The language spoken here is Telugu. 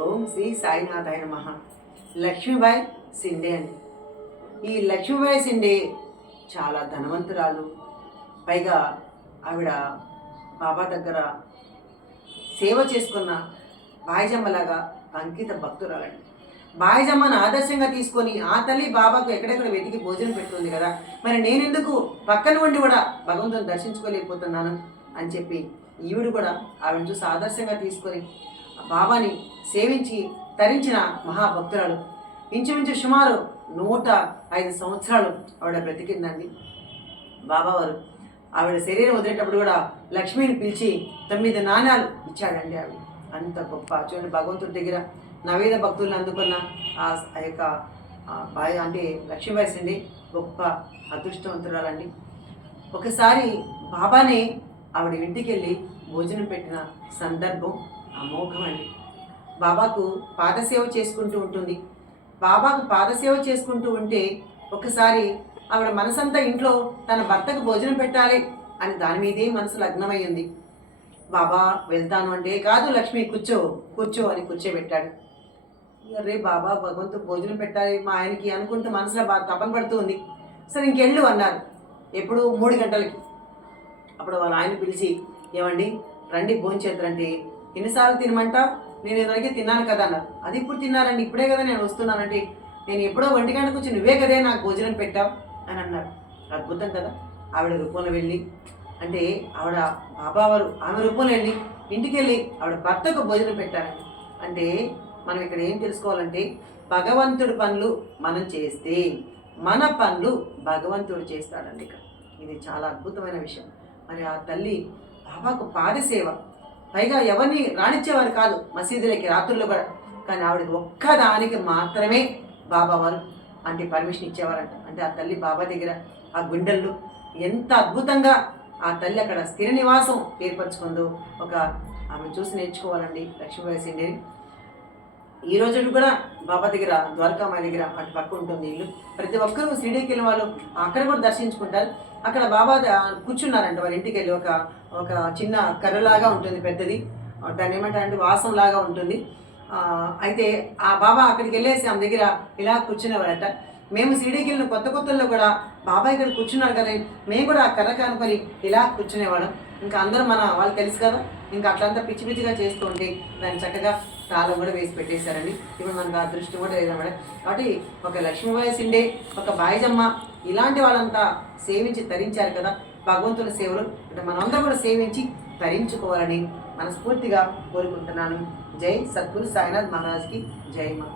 ఓం శ్రీ సాయినాథాయ నమ. లక్ష్మీబాయి సిండే అండి. ఈ లక్ష్మీబాయి సిండే చాలా ధనవంతురాలు. పైగా ఆవిడ బాబా దగ్గర సేవ చేసుకున్న బాయిజమ్మలాగా అంకిత భక్తురాలండి. బాయిజమ్మను ఆదర్శంగా తీసుకొని ఆ తల్లి బాబాకు ఎక్కడెక్కడ వెతికి భోజనం పెడుతుంది కదా మరి నేనెందుకు పక్కన ఉండి కూడా భగవంతుని దర్శించుకోలేకపోతున్నాను అని చెప్పి ఈవిడు కూడా ఆవిడ చూసి ఆదర్శంగా తీసుకొని బాబాని సేవించి తరించిన మహాభక్తురాలు. ఇంచుమించు సుమారు నూట ఐదు సంవత్సరాలు ఆవిడ బ్రతికిందండి. బాబావారు ఆవిడ శరీరం వదిలేటప్పుడు కూడా లక్ష్మిని పిలిచి తొమ్మిది నాణ్యాలు ఇచ్చాడండి ఆవిడ. అంత గొప్ప చూడండి భగవంతుడి దగ్గర నవేద భక్తులను అందుకున్న ఆ ఆ యొక్క బాయ్ అంటే లక్ష్మీబాయి సిండి గొప్ప అదృష్టవంతురాలండి. ఒకసారి బాబానే ఆవిడ ఇంటికి వెళ్ళి భోజనం పెట్టిన సందర్భం అమోఘమండి. అండి బాబాకు పాదసేవ చేసుకుంటూ ఉంటుంది. బాబాకు పాదసేవ చేసుకుంటూ ఉంటే ఒకసారి ఆవిడ మనసంతా ఇంట్లో తన భర్తకు భోజనం పెట్టాలి అని దాని మీదే మనసు లగ్నమయ్యింది. బాబా వెళ్తాను అంటే కాదు లక్ష్మి కూర్చో కూర్చో అని కూర్చోబెట్టాడు. రే బాబా భగవంతు భోజనం పెట్టాలి మా ఆయనకి అనుకుంటూ మనసులో బాగా తపన పడుతూ ఉంది. సరే ఇంకెళ్ళు అన్నారు. ఎప్పుడు మూడు గంటలకి. అప్పుడు వాళ్ళ ఆయన పిలిచి ఏమండి రండి భోంచేద్దరంటే ఎన్నిసార్లు తినమంట? నేను ఇదివరకే తిన్నాను కదా అన్నారు. అది ఇప్పుడు తిన్నారండి ఇప్పుడే కదా నేను వస్తున్నానంటే నేను ఎప్పుడో ఒంటి గంటకు వచ్చి నువ్వే కదే నాకు భోజనం పెట్టావు అని అన్నారు. అద్భుతం కదా. ఆవిడ రూపంలో వెళ్ళి అంటే ఆవిడ బాబావారు ఆమె రూపంలో వెళ్ళి ఇంటికి వెళ్ళి ఆవిడ భర్తకు భోజనం పెట్టారండి. అంటే మనం ఇక్కడ ఏం తెలుసుకోవాలంటే భగవంతుడి పనులు మనం చేస్తే మన పనులు భగవంతుడు చేస్తాడండి ఇక్కడ. ఇది చాలా అద్భుతమైన విషయం. మరి ఆ తల్లి బాబాకు పాదసేవ. పైగా ఎవరిని రాణించేవారు కాదు మసీదులకి రాత్రుల్లో కూడా. కానీ ఆవిడకి ఒక్కదానికి మాత్రమే బాబా వారు అంటే పర్మిషన్ ఇచ్చేవారంట. అంటే ఆ తల్లి బాబా దగ్గర ఆ గుండెల్లో ఎంత అద్భుతంగా ఆ తల్లి అక్కడ స్థిర నివాసం ఏర్పరచుకుందో ఒక ఆమె చూసి నేర్చుకోవాలండి. లక్ష్మీబాయి సిండేని ఈ రోజు కూడా బాబా దగ్గర ద్వారకామాయ దగ్గర అటు పక్క ఉంటుంది ఇల్లు. ప్రతి ఒక్కరూ షిరిడీకి వెళ్ళిన వాళ్ళు అక్కడ కూడా దర్శించుకుంటారు. అక్కడ బాబా కూర్చున్నారంట వాళ్ళ ఇంటికి వెళ్ళి. ఒక ఒక చిన్న కర్రలాగా ఉంటుంది పెద్దది. దాన్ని ఏమంటారంటే వాసం లాగా ఉంటుంది. అయితే ఆ బాబా అక్కడికి వెళ్ళేసి ఆమె దగ్గర ఇలా కూర్చునేవారట. మేము షిరిడీకి వెళ్ళిన కొత్త కొత్తల్లో కూడా బాబాయ్ ఇక్కడ కూర్చున్నారు కదా మేము కూడా ఆ కర్ర కనుకొని ఇలా కూర్చునేవాళ్ళం. ఇంకా అందరూ మన వాళ్ళు తెలుసు కదా ఇంకా అట్లంతా పిచ్చి పిచ్చిగా చేస్తూ ఉంటే దాన్ని చక్కగా తాళం కూడా వేసి పెట్టేశారండి. ఇప్పుడు మనకు ఆ దృష్టి కూడా లేదన్నమాట కాబట్టి ఒక లక్ష్మీబాయి సిండే ఒక బాయిజమ్మ ఇలాంటి వాళ్ళంతా సేవించి తరించారు కదా భగవంతుని సేవలు. అంటే మనందరం కూడా సేవించి తరించుకోవాలని మనస్ఫూర్తిగా కోరుకుంటున్నాను. జై సద్గురు సాయినాథ్ మహారాజ్కి జై మా